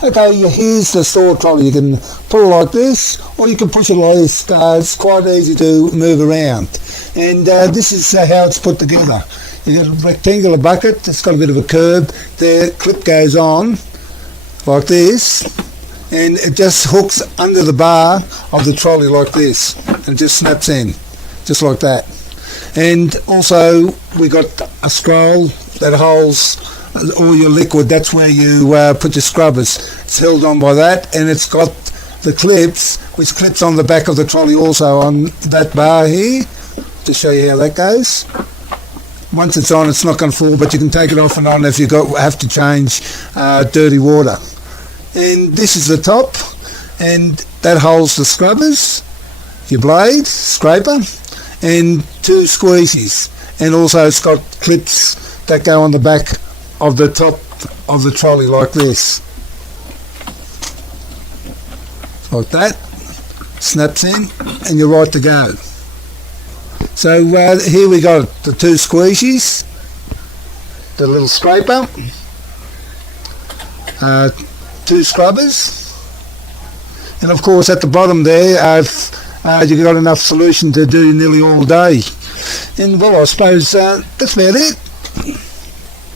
Okay, here's the store trolley. You can pull it like this, or you can push it like this. It's quite easy to move around. And this is how it's put together. You've got a rectangular bucket, it's got a bit of a curve. The clip goes on like this, and it just hooks under the bar of the trolley like this, and just snaps in, just like that. And also we got a scroll that holds all your liquid. That's where you put your scrubbers. It's held on by that, and it's got the clips, which clips on the back of the trolley also on that bar here, to show you how that goes. Once it's on, it's not going to fall, but you can take it off and on if you have to change dirty water. And this is the top, and that holds the scrubbers, your blade, scraper, and 2 squeegees. And also it's got clips that go on the back of the top of the trolley like this. Like that. Snaps in, and you're right to go. So here we got the 2 squeegees, the little scraper, 2 scrubbers, and of course at the bottom there you've got enough solution to do nearly all day. And well, I suppose that's about it.